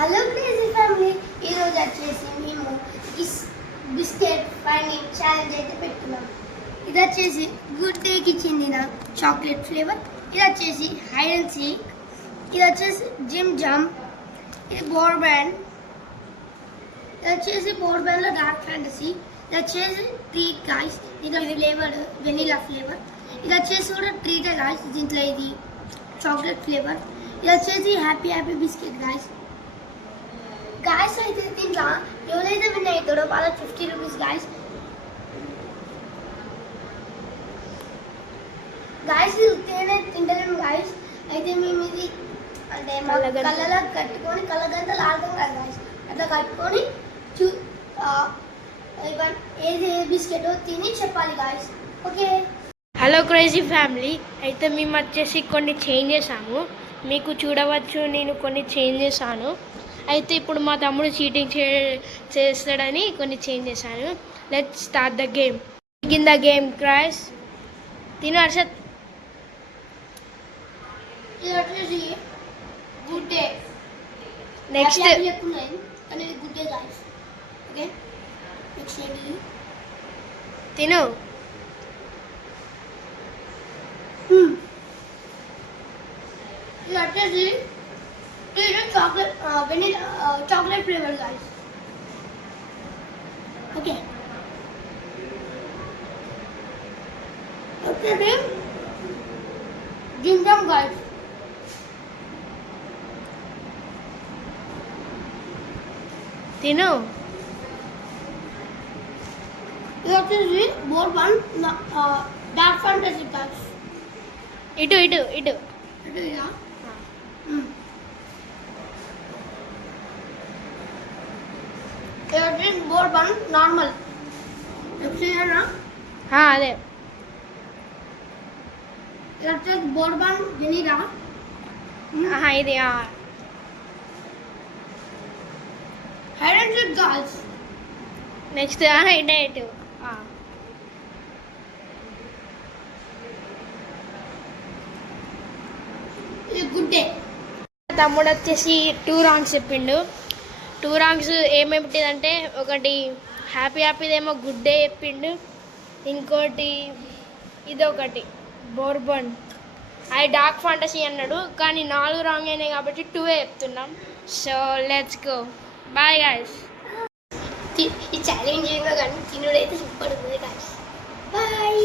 Hello crazy family, ఈరోజు వచ్చేసి మేము బిస్కెట్ ఫైండింగ్ ఛాలెంజ్ అయితే పెట్టుకున్నాం. ఇది వచ్చేసి గుడ్ డేకి చెందిన చాక్లెట్ ఫ్లేవర్, ఇది వచ్చేసి హైడ్ అండ్ సీక్, ఇది వచ్చేసి జిమ్ జమ్, ఇది బోర్ బ్యాండ్, ఇది వచ్చేసి బోర్ బ్యాండ్లో డార్క్ ఫ్యాంటసీ, ఇది వచ్చేసి ట్రీట్ గాయ్స్, ఇది ఫ్లేవర్ వెనీలా ఫ్లేవర్, ఇది వచ్చేసి కూడా ట్రీట్ గాయ్స్, దీంట్లో ఇది చాక్లెట్ ఫ్లేవర్, ఇది వచ్చేసి happy happy biscuit guys. Guys అయితే దీంట్లో ఎవరైతే విన్ అవుతాడో వాళ్ళకి 50 రూపీస్ గాయస్. గాయస్ ఇది తేనె తింటలేము గాయస్. అయితే మేము ఇది అంటే మా కళ్ళలో కట్టుకొని కళ్ళగంతలు ఆడతాం కదా గాయస్, అట్లా కట్టుకొని ఏది ఏ బిస్కెటో తిని చెప్పాలి guys. Okay. Hello crazy family, అయితే మేము వచ్చేసి కొన్ని చేంజ్ చేసాము. మీకు చూడవచ్చు, నేను కొన్ని చేంజ్ చేశాను. అయితే ఇప్పుడు మా తమ్ముడు చీటింగ్ చేస్తాడని కొన్ని చేంజ్ చేశాను. Let's start the game. Begin the game crash. తిను Harshat. Good day. Next good day guys. Okay. Next ఏంటి? తిను. ఇది వచ్చేసి chocolate vanilla chocolate flavor guys. Okay. Okay, Jim Jam guys. తిను. ఇది వచ్చేసి బోర్బన్ డార్క్ ఫ్యాంటసీ guys. ఇటు ఇటు ఇటు ఇటు యా. బోర్బన్ నార్మల్ అదే. బోర్బన్ వెనీలా ఇది hide and seek guys. Next ఇటే ఇటు. ఇది గుడ్ డే. తమ్ముడు వచ్చేసి 2 రాంగ్స్ చెప్పిండు. 2 రాంగ్స్ ఏమేమిటిదంటే, ఒకటి హ్యాపీ హ్యాపీదేమో గుడ్ డే చెప్పిండు, ఇంకోటి ఇదొకటి బోర్బన్ అది డార్క్ ఫాంటసీ అన్నాడు. కానీ 4 రాంగ్ అయినాయి కాబట్టి 2 చెప్తున్నాం. So let's go. Bye guys. ఈ ఛాలెంజ్ ఏమో కానీ తినుడైతే సూపర్ ఉంది గాయస్. బాయ్.